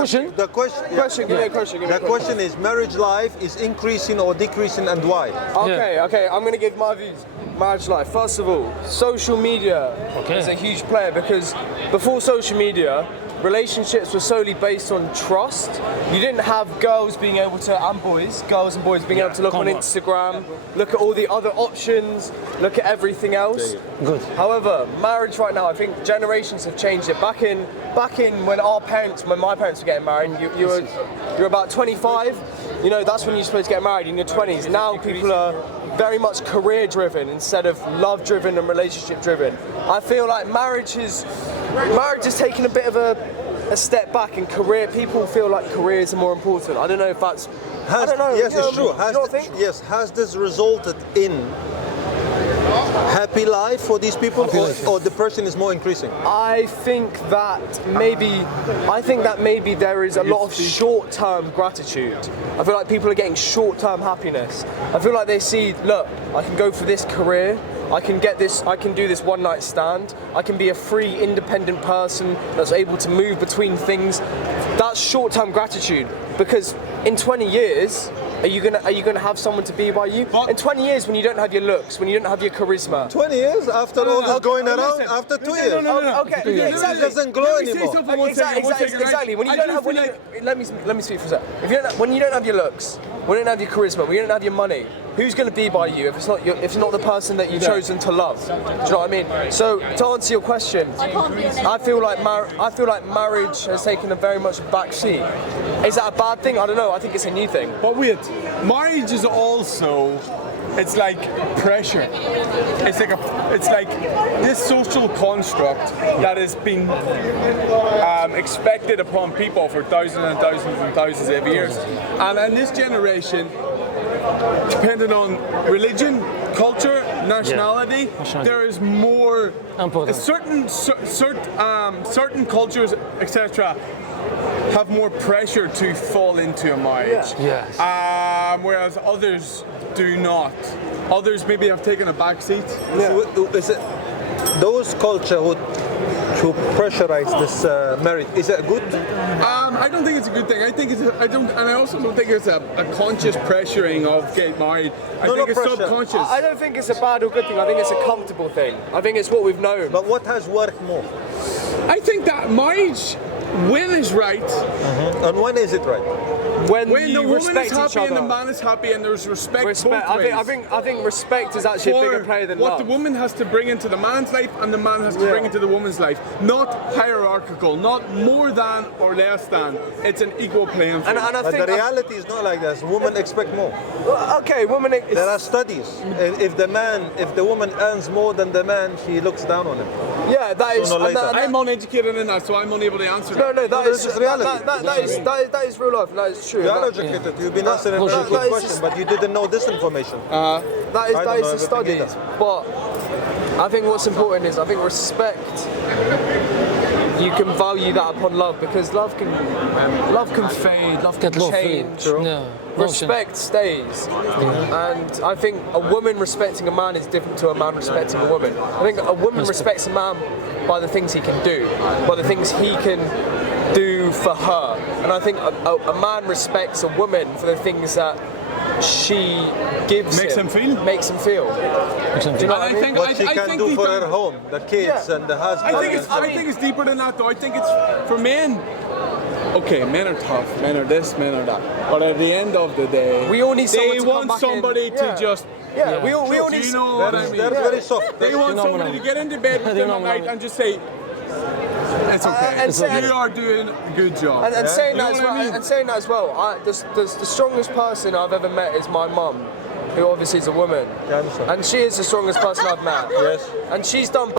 Question? The question. Give me a question. The question is, marriage life is increasing or decreasing, and why? Okay, I'm gonna give my views. Marriage life. First of all, social media is a huge player because before social media, relationships were solely based on trust. You didn't have girls and boys being able to look on Instagram, look at all the other options, look at everything else. Good. However, marriage right now, I think generations have changed it. Back in when my parents were getting married, you're about 25. You know, that's when you're supposed to get married, in your 20s. Now people are very much career driven instead of love driven and relationship driven. I feel like marriage is taking a bit of a step back, and people feel like careers are more important. I don't know if that's... I don't know. Yes, it's true. Has this resulted in happy life for these people, or the person is more increasing? I think that maybe there is a lot of short-term gratitude. I feel like people are getting short-term happiness. I feel like they see, look, I can go for this career, I can do this one-night stand, I can be a free, independent person that's able to move between things. That's short-term gratitude, because in 20 years, are you gonna have someone to be by you? In 20 years, when you don't have your looks, when you don't have your charisma. 20 years after all this going around, after 2 years. Okay, It doesn't glow anymore. Exactly. When you don't have, let me speak for a sec. When you don't have your looks, when you don't have your charisma, when you don't have your money, who's going to be by you if it's not the person that you've chosen to love? Do you know what I mean? So to answer your question, I feel like marriage has taken a very much back seat. Is that a bad thing? I don't know. I think it's a new thing. But wait, marriage is also, it's like pressure. It's like this social construct that has been expected upon people for thousands and thousands and thousands of years. And in this generation, depending on religion, culture, nationality, there is more. Certain cultures, etc., have more pressure to fall into a marriage. Whereas others do not. Others maybe have taken a back seat. Is it those culture who pressurize this marriage? Is it good? I don't think it's a good thing. I also don't think it's a conscious pressuring of getting married. I think it's subconscious. I don't think it's a bad or good thing. I think it's a comfortable thing. I think it's what we've known. But what has worked more? I think that marriage, when it's right, and when is it right? When the woman respect is happy each other. and the man is happy, and there's respect both ways. I think respect is actually a bigger player than what love. the woman has to bring into the man's life and the man has to bring into the woman's life. Not hierarchical, not more than or less than. It's an equal playing field. But the reality is not like that. Women expect more. Okay, women. There are studies. If the woman earns more than the man, she looks down on him. Yeah, that is. I'm uneducated in that, so I'm unable to answer that. No, that is reality. That is real life. That is true. You are educated. You've been answering a very good question, but you didn't know this information. That is the studies. But I think what's important is respect. You can value that upon love, because love can fade, love can change. Respect stays, and I think a woman respecting a man is different to a man respecting a woman. I think a woman respects a man by the things he can do, by the things he can do for her, and I think a man respects a woman for the things that she makes him feel. Do you know what I mean? What she can do for her home, the kids and the husband. I think it's deeper than that, though. I think it's for men. Okay, men are tough, men are this, men are that. But at the end of the day, we all need they want somebody to just. We all need. You know what I mean? They're very soft. They want somebody to get into bed with them at night and just say, it's okay. You are doing a good job. And saying that as well, the strongest person I've ever met is my mum, who obviously is a woman, and she is the strongest person I've met. Yes. And she's done